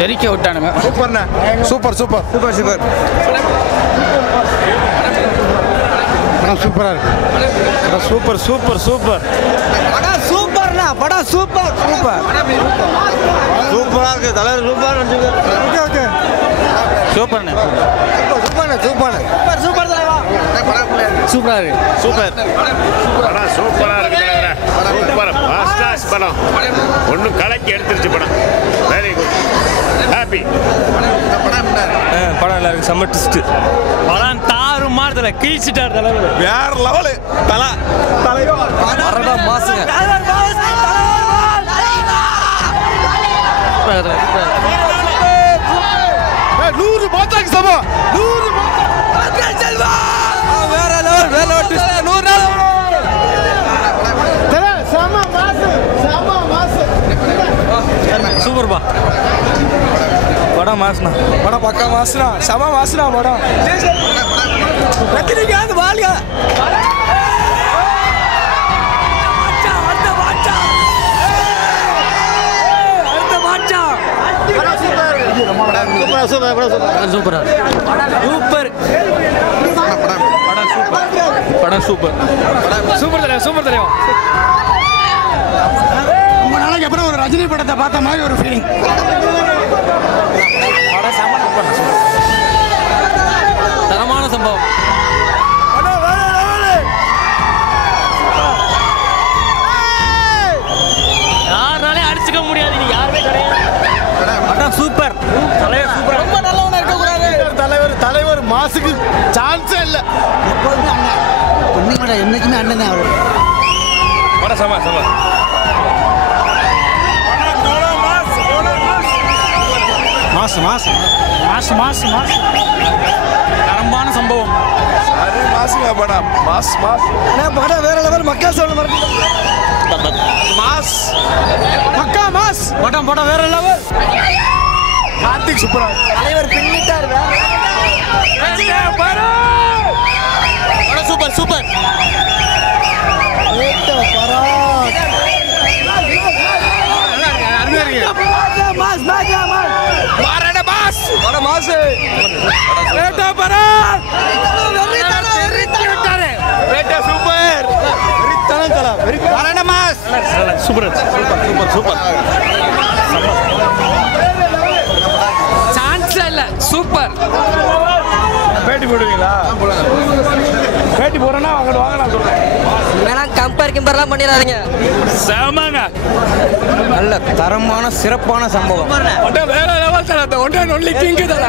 தெரிக்க விட்டானுங்க. சூப்பர்ண்ணே. Super super super super படம் சூப்பராக இருக்கு. சூப்பர் சூப்பர் சூப்பர் படம் சூப்பர்ண்ணா. படம் சூப்பர் சூப்பர் சூப்பராக இருக்கு. தலைவர் சூப்பர். ஓகே ஓகே சூப்பர்ண்ணே. சூப்பர்ண்ணே சூப்பர்ண்ணே சூப்பர் சூப்பர் தலைவா. சூப்பரா இருக்கு. சூப்பர் படம் சூப்பராக இருக்கு. சூப்பர் ஃபர்ஸ்ட் கிளாஸ் படம். ஒன்றும் கலக்கி எடுத்துருச்சு படம். Very good. ஹாப்பி. படம் நல்லா இருக்கு. செம்ம ட்விஸ்ட். படம் தாறு மாறுதல கீழ்ச்சிட்டார் தலைவர். வேற லெவலு. தலைவர் வரடா மாசுங்க. 100 மாத்தாக்கு சபா. 100 செல்வா. வேற லெவல் வேற லெவல் ட்விஸ்ட். 100 நாள் தல சம மாசு சூப்பர்பா. படம் மாசுனா. படம் பக்கா மாசுனா. சம மாசுனா படம். ரத்தினிகாந்த் வாழ்க. சூப்பர் சூப்பர் தலைவா. சூப்பர் தலைவா. ரொம்ப நாளைக்கு அப்புறம் ஒரு ரஜினி படத்தை பார்த்த மாதிரி ஒரு ஃபீலிங். தரமான சம்பவம். யாருனாலே அடிச்சுக்க முடியாது. நீ யாருமே கிடையாது. சூப்பர் தலைவர். சூப்பர். ரொம்ப நல்லவனா இருக்க கூடாது. தலைவர் மாசுக்கு சான்ஸே இல்லை. எப்போதுமே அண்ணன். பொண்ணுங்கடா என்னைக்குமே அண்ணன் தான் அவர். படம் சம சம. மாசு மாசு மாசு மாசு மாசு தரமான சம்பவம். அது மாசுங்க படம். Mass mass. படம் வேற லெவல். மக்கள் சொல்ல மாதிரி மாஸ் மக்கா மாஸ். படம் படம் வேற லெவல். கார்த்திக் சூப்பரா. தலைவர் பின்னிட்டார். படம் சூப்பர் சூப்பர். சான்ஸ் இல்ல. சூப்பர். பேட்டி போடுவீங்களா? பேட்டி போறேன்னா அங்கிட்டு வாங்க நான் சொல்றேன். வேணா கம்பேர் கிம்பர்லாம் பண்ணிடாதீங்க. செமங்க. நல்ல தரமான சிறப்பான சம்பவம். வேற லெவல் தல. ஒன்றே ஒன்லி கிங் தல.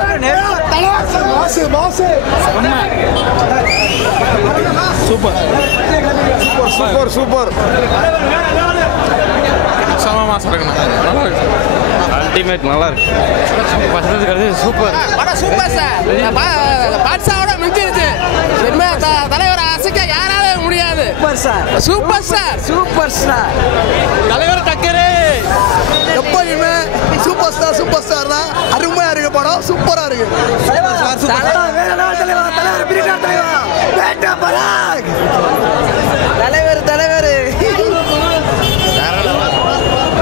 மாசு மாசு. Super super super super. சம மாசம் இருக்குண்ணா. நல்லா இருக்கு. அல்டிமேட் நல்லா இருக்கு. சூப்பர். படம் சூப்பர் சார். பாட்ஷாவோட மிஞ்சிருச்சு. தலைவர் அசைக்க யாரால முடியாது. Super sir. Super sir. Super star. தலைவர் டக்கரே. எப்போதுமே சூப்பர் ஸ்டார் சூப்பர் ஸ்டார் தான். அருமையா இருக்கு படம். சூப்பரா இருக்கு. தலைவர் தலைவர்.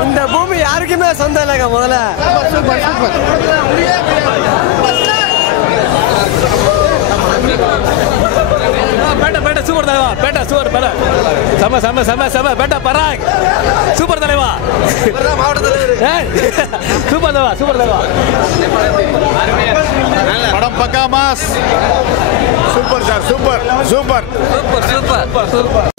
இந்த பூமி யாருக்குமே சொந்தம் இல்லைங்க. முதல்ல சூப்பர் சூப்பர். பேட்டா பேட்டா சூப்பர் தலைவா. பேட்டா சூப்பர் பேட்டா. செம செம செம செம பேட்டா பராக். சூப்பர் தலைவா. மாவட்ட தலைவர். சூப்பர் தலைவா. சூப்பர் தலைவா. படம் பக்கா mass. Super sir. Super super super super super.